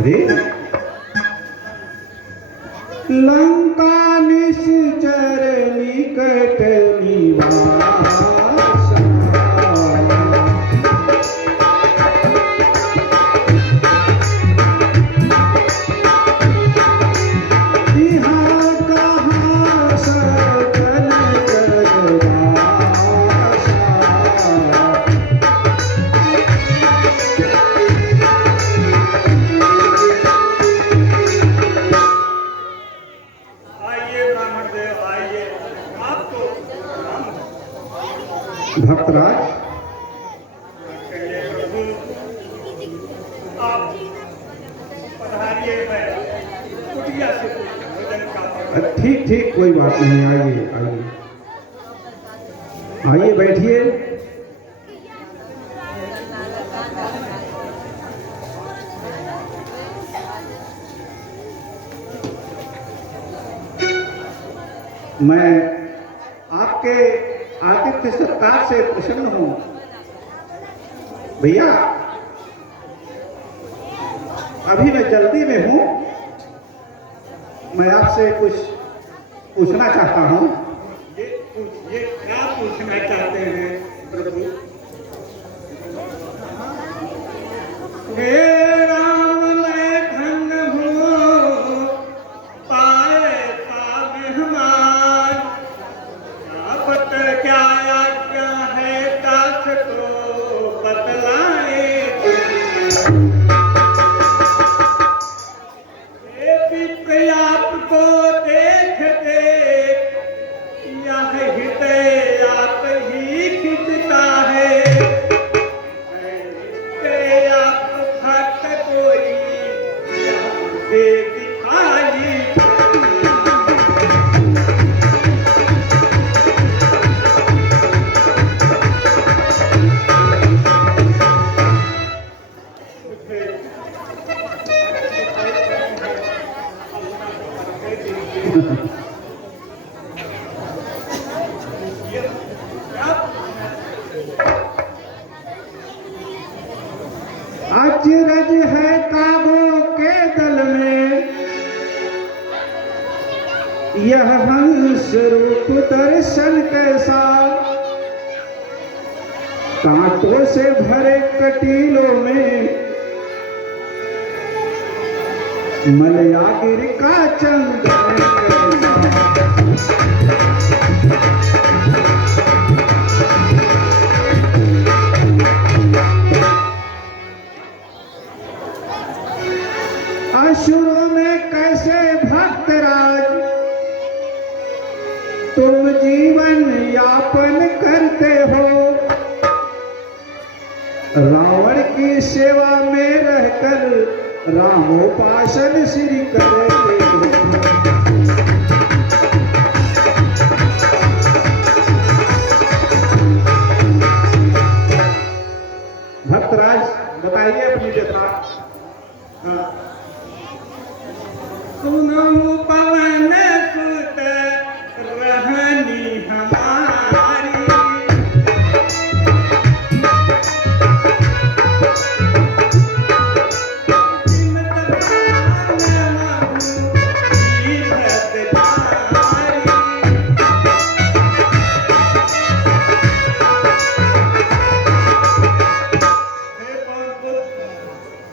अरे लंका निश्चर निकट निवास यहाँ कहाँ सकल भक्तराज आप पधारिए, मैं कुटिया से भोजन का ठीक ठीक, कोई बात नहीं, आइए आइए आइए, बैठिए। मैं आपके आतिथ्य सत्कार से प्रसन्न हूं भैया। अभी मैं जल्दी में हूं, मैं आपसे कुछ पूछना चाहता हूं। ये क्या पूछना चाहते हैं प्रभु? हे राम मैं धन्य हूँ पाए था मेहमान, आपत क्या आज्ञा है दास को बतलाए। हे पितृ आपको देखते यह हृदय आप ही खिंचता है। आप भक्त कोई से दिखाई अचरज है कागों के दल में यह हंस रूप दर्शन कैसा, कांटों से भरे कटीलों में मलयागिर का चंदन असुरों में कैसे भक्तराज तुम जीवन यापन करते हो, रावण की सेवा में रहकर रामोपासन श्री करते हो। भक्तराज बताइए अपनी व्यथा। सुनो पवन सुत रहनी हमारी,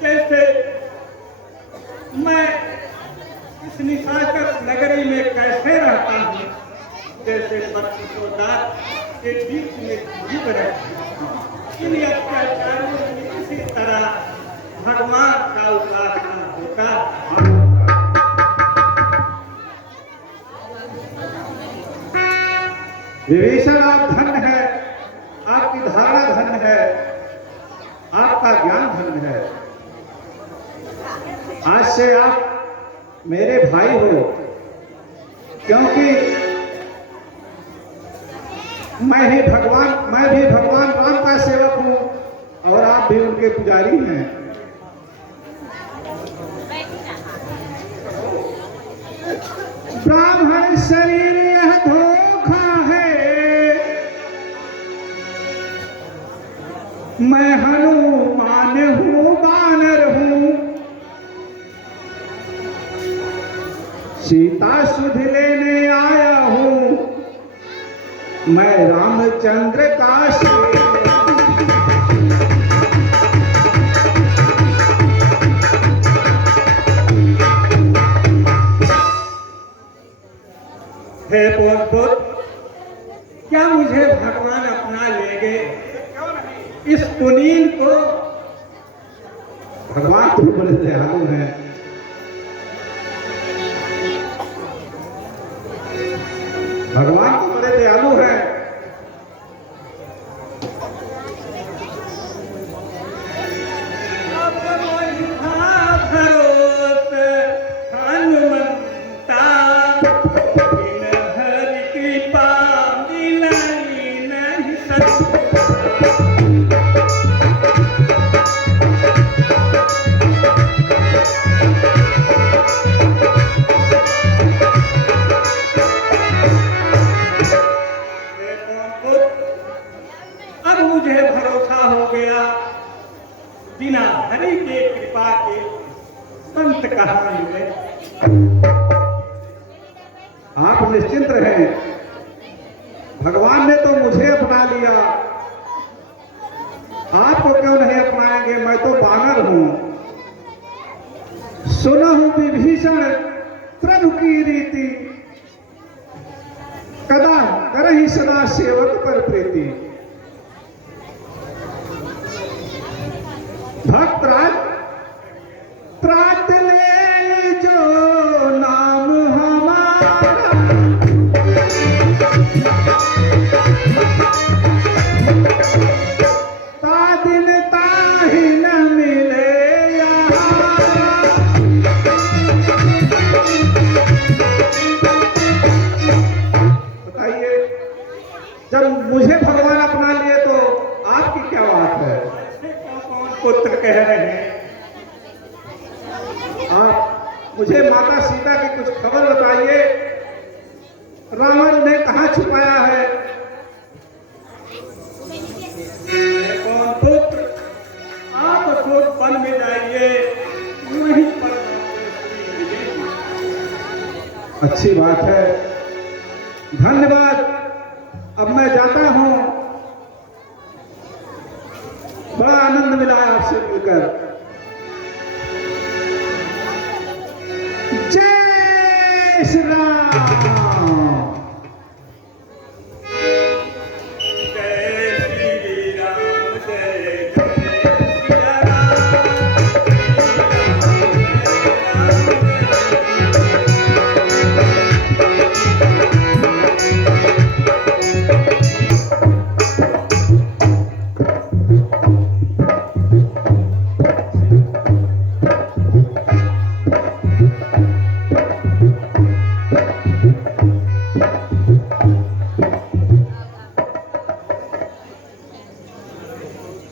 कैसे मैं इस निशाचर नगरी में कैसे रहता हूँ, जैसे बरसोदार के बीच में जीव रहती। इन अत्याचारों में किसी तरह भगवान का उपासना होता। विभीषण आप धन्य है, आपकी धारणा धन्य है, आपका ज्ञान धन्य है। आज से आप मेरे भाई हो, क्योंकि मैं भी भगवान राम का सेवक हूं और आप भी उनके पुजारी हैं। ब्राह्मण शरीर यह धोखा है, मैं हनुमान हूँ बानर हूँ, सीता सुध लेने आया हूँ मैं रामचंद्र का शेर। हे पोत, क्या मुझे भगवान अपना लेंगे? इस कुनील को भगवान तो बड़े दयालु हैं। भगवान तो बड़े दयालु हैं। भरोसे हनुमंता बिन हरि कृपा मिलाई नहीं सकती। अब मुझे भरोसा हो गया बिना हरि के कृपा के संत कहाँ मिले। आप निश्चिंत रहें, भगवान ने तो मुझे अपना लिया, आपको क्यों नहीं अपनाएंगे? मैं तो बानर हूं। सुना हूं विभीषण प्रभु की रीति, कदा करहि सदा सेवक पर प्रीति। भक्त त्रात ले जो नाम हमारा, ता दिन ताहि न मिले यहाँ। बताइए, जब मुझे भगवान अपना लिए तो आपकी क्या बात है? कौन पुत्र कह रहे हैं? आप मुझे माता सीता की कुछ खबर बताइए। रावण उन्हें कहाँ छुपाया है? कौन पुत्र, आप खुद वन में जाइए, वहीं पर अच्छी बात है, धन्यवाद। अब मैं जाता हूं, बड़ा आनंद मिला आपसे मिलकर। जय श्री राम। जय श्री राम, जय जय सिया राम।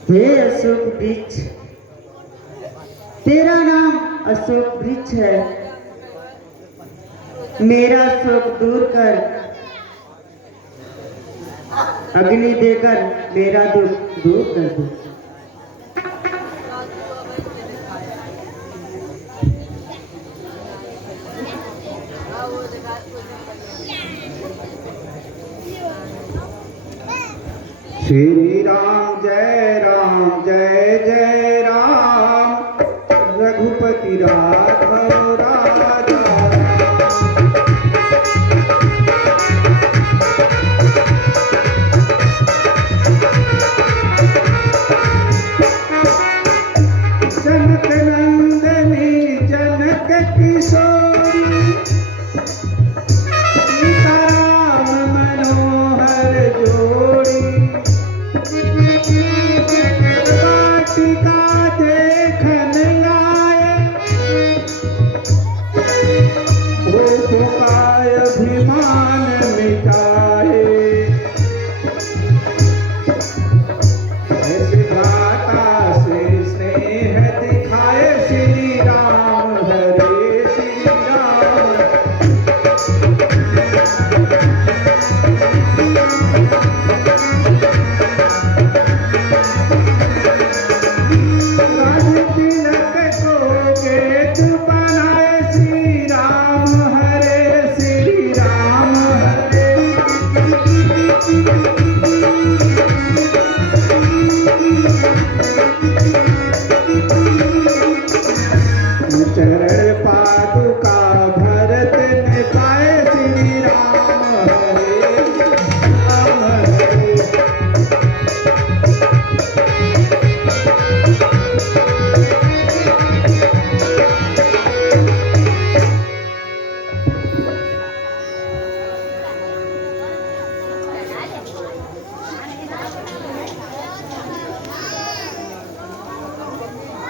हे अशोक वृक्ष, तेरा नाम अशोक वृक्ष है। मेरा शोक दूर कर, अग्नि देकर मेरा दुख दूर कर दो। श्री राम जय जय राम, रघुपति राघव राजा। जनक नंदनी जनक किशोरी, सीता राम मनोहर जोड़ी।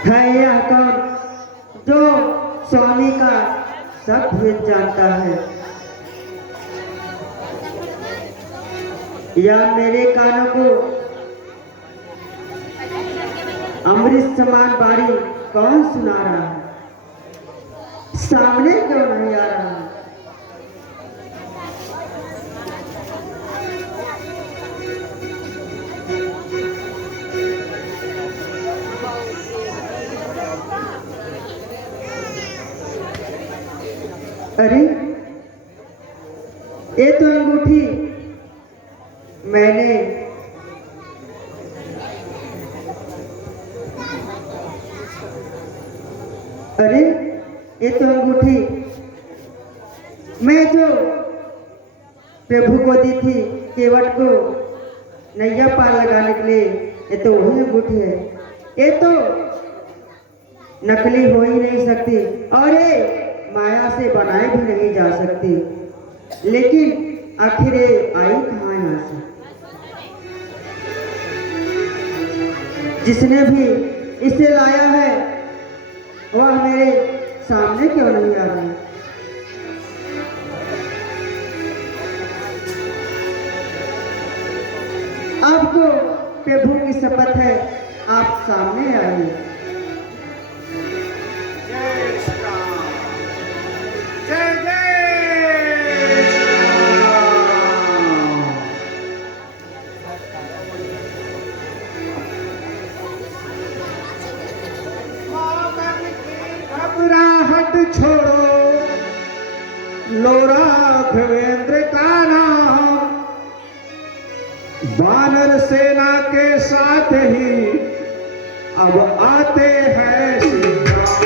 है यह कौन जो स्वामी का सब भेद जानता है, या मेरे कानों को अमृत समान बाणी कौन सुना रहा है? सामने क्यों नहीं आ रहा है? अरे ये तो अंगूठी मैंने अरे ये तो अंगूठी मैं जो प्रभु को दी थी केवट को नैया पार लगाने के लिए, ये तो वही अंगूठी है। ये तो नकली हो ही नहीं सकती और ये माया से बनाई भी नहीं जा सकती। लेकिन आखिर ये आई कहाँ यहाँ से? जिसने भी इसे लाया है वह मेरे सामने क्यों नहीं आ रहा है? आपको प्रभु की शपथ है, आप सामने आइए। जय श्री राम, जय जय घबराहट छोड़ो, लो राघवेंद्र का नाम, वानर सेना के साथ ही अब आते हैं श्री राम।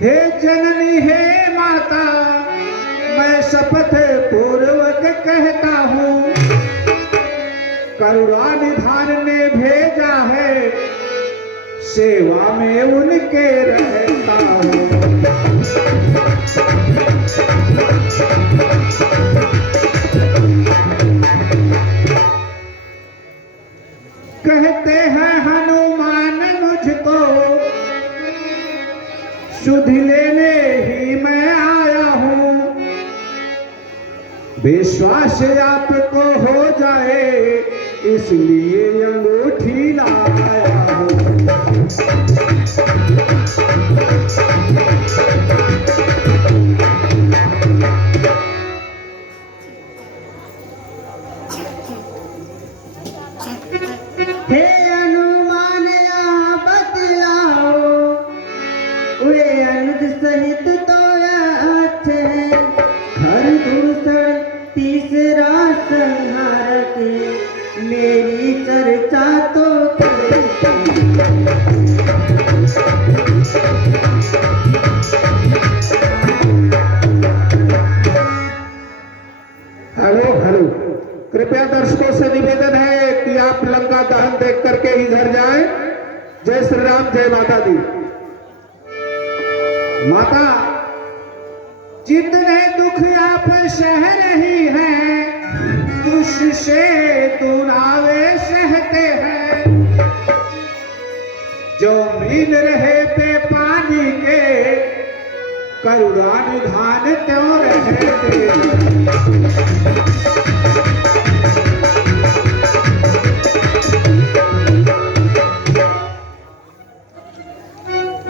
हे जननी हे माता, मैं शपथ पूर्वक कहता हूँ, करुणा निधान ने भेजा है, सेवा में उनके रहता हूँ। कहते हैं हनुमान मुझको, सुध लेने ही मैं आया हूँ, विश्वास आपको हो जाए इसलिए अंगूठी लाया हूँ। हे हनुमान यहाँ बतलाओ, वे अनुज सहित तो अच्छे हैं, घर दूसर तीसरा संहार के, मेरी चर्चा तो हेलो हेलो, कृपया दर्शकों से निवेदन है कि आप लंका दहन देख करके ही घर जाएं। जय श्री राम, जय माता दी। माता, जितने दुख आप सह रही हैं, उससे दुनावे सहते हैं, जो मीन रहे पे पानी के, करुणा निधान त्यों रहते।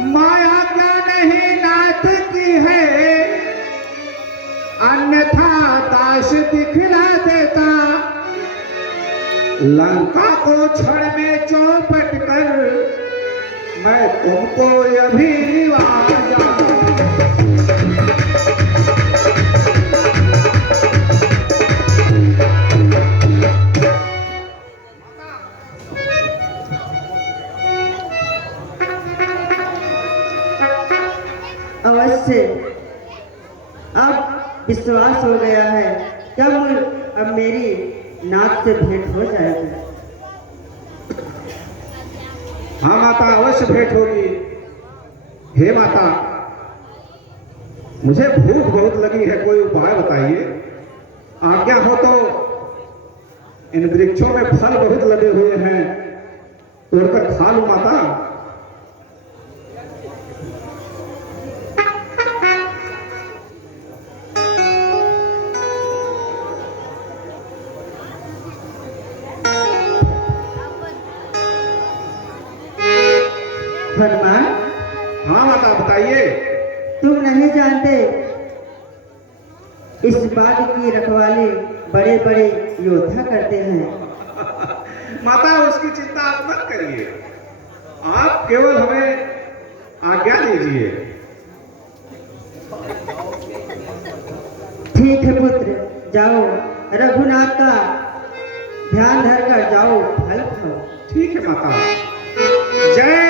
माया क्या नहीं नाथ की है, अन्यथा दास दिखला देता, लंका को क्षण में चौपट कर, मैं तुमको अभी रिवाजा। अवश्य अब विश्वास हो गया है, कब अब मेरी नाथ से भेंट हो जाएगी। हाँ माता, अवश्य भेंट होगी। हे माता, मुझे भूख बहुत लगी है, कोई उपाय बताइए। इन वृक्षों में फल बहुत लगे हुए हैं, तोड़कर खा लो माता। हनुमान, हाँ माता बताइए। तुम नहीं जानते इस बाग की रखवाली बड़े बड़े योद्धा करते हैं। माता उसकी चिंता आप मत करिए, आप केवल हमें आज्ञा दीजिए। ठीक है पुत्र, जाओ रघुनाथ का ध्यान धरकर जाओ, फल खाओ। ठीक है माता। जय